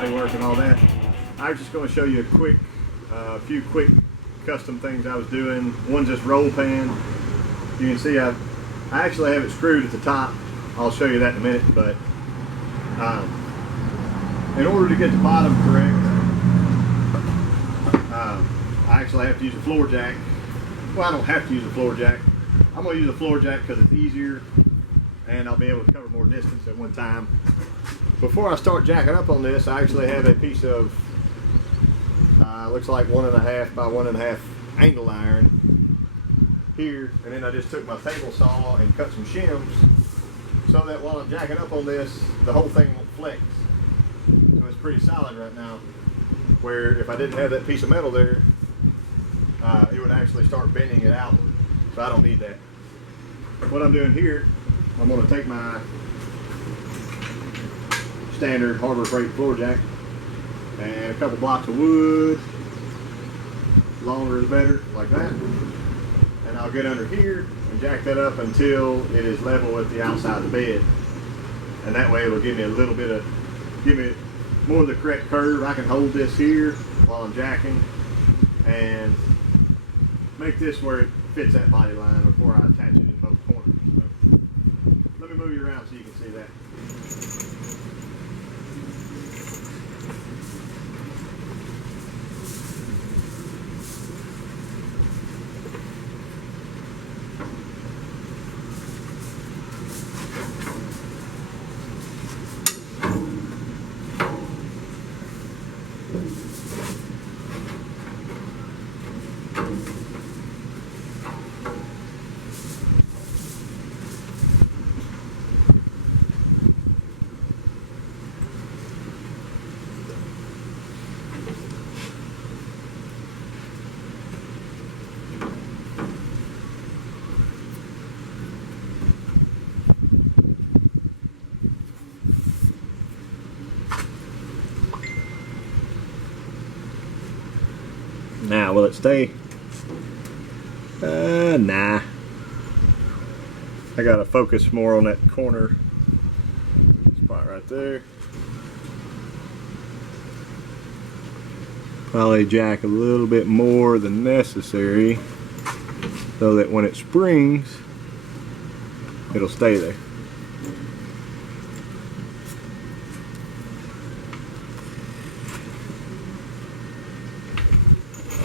body work and all that. I was just going to show you a few quick custom things I was doing. One's this roll pan. You can see I actually have it screwed at the top. I'll show you that in a minute, but in order to get the bottom correct, I actually have to use a floor jack. Well, I don't have to use a floor jack. I'm going to use a floor jack because it's easier and I'll be able to cover more distance at one time. Before I start jacking up on this, I actually have a piece of looks like 1.5 by 1.5 angle iron here, and then I just took my table saw and cut some shims so that while I'm jacking up on this, the whole thing won't flex. So it's pretty solid right now, where if I didn't have that piece of metal there, it would actually start bending it out, so I don't need that. What I'm doing here, I'm going to take my standard Harbor Freight floor jack and a couple blocks of wood, longer is better, like that, and I'll get under here and jack that up until it is level with the outside of the bed, and that way it'll give me a little bit of, give me more of the correct curve. I can hold this here while I'm jacking and make this where it fits that body line before I attach it in both corners. So, let me move you around so you can see that. Now, will it stay? Nah. I gotta focus more on that corner spot right there. Probably jack a little bit more than necessary so that when it springs, it'll stay there.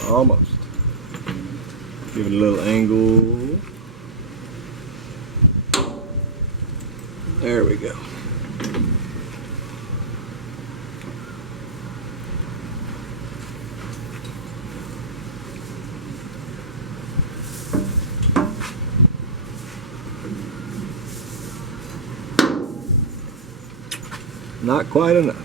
Almost. Give it a little angle. There we go. Not quite enough.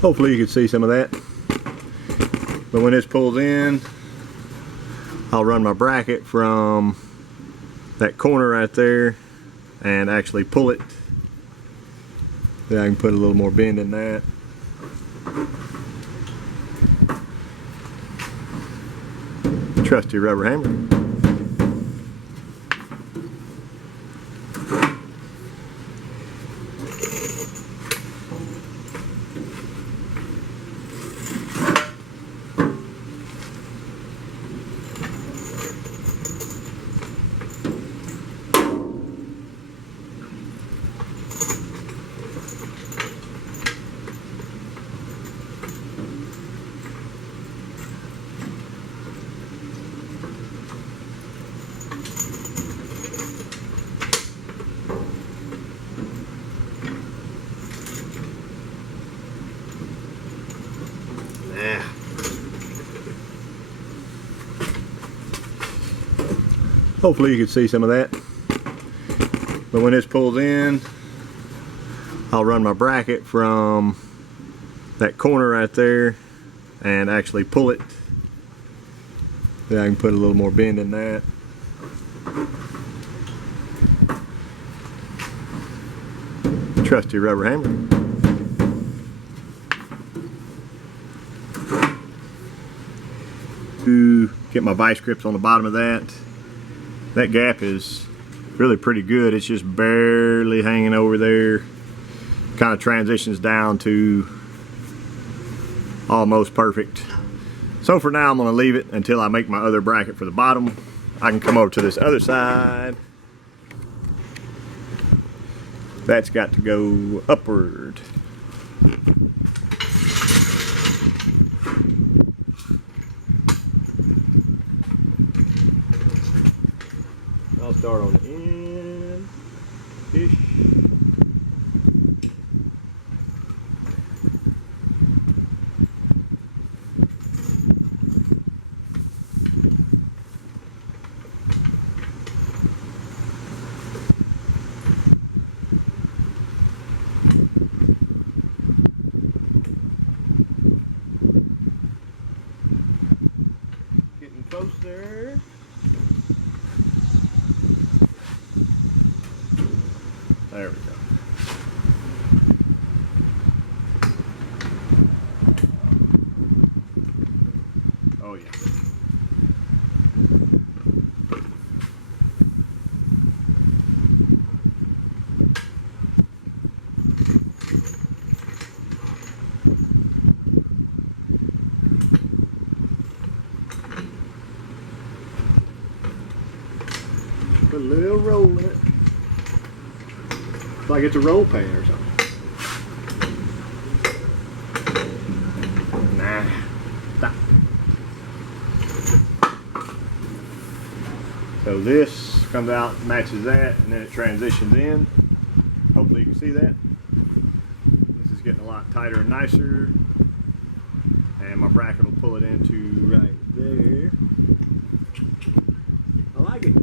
Hopefully you can see some of that. But when this pulls in, I'll run my bracket from that corner right there and actually pull it. Then I can put a little more bend in that. Trusty rubber hammer. Hopefully you can see some of that. But when this pulls in, I'll run my bracket from that corner right there and actually pull it. Then I can put a little more bend in that. Trusty rubber hammer. To get my vice grips on the bottom of that. That gap is really pretty good. It's just barely hanging over there. Kind of transitions down to almost perfect. So for now I'm going to leave it until I make my other bracket for the bottom. I can come over to this other side. That's got to go upward. I'll start on the end-ish. Getting closer. There we go. Oh yeah. Put a little roll in it. Like it's a roll pan or something. Nah. Stop. So this comes out, matches that, and then it transitions in. Hopefully you can see that. This is getting a lot tighter and nicer. And my bracket will pull it into right there. I like it.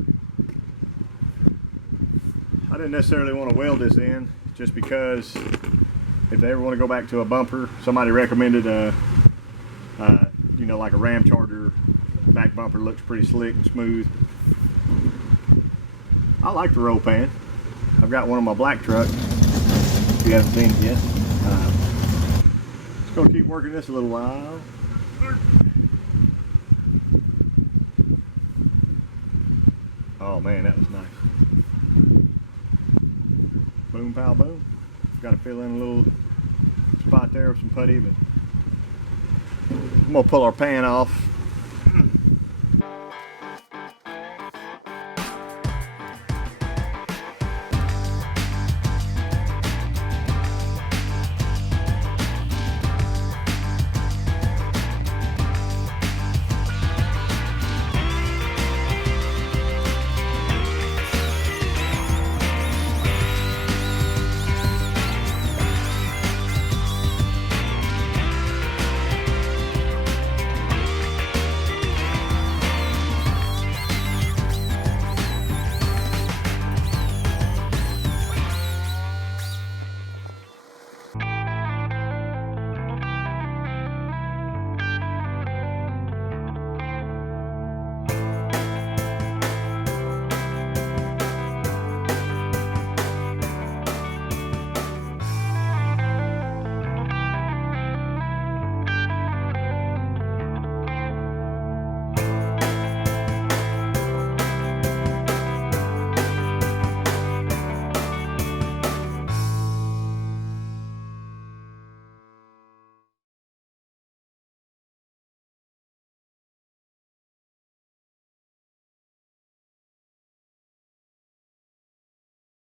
I didn't necessarily want to weld this in just because if they ever want to go back to a bumper, somebody recommended you know, like a Ram Charger back bumper, looks pretty slick and smooth. I like the roll pan. I've got one on my black truck. If you haven't seen it yet. Just gonna keep working this a little while. Oh man, that was nice. Boom, pow, boom. Got to fill in a little spot there with some putty, but I'm gonna pull our pan off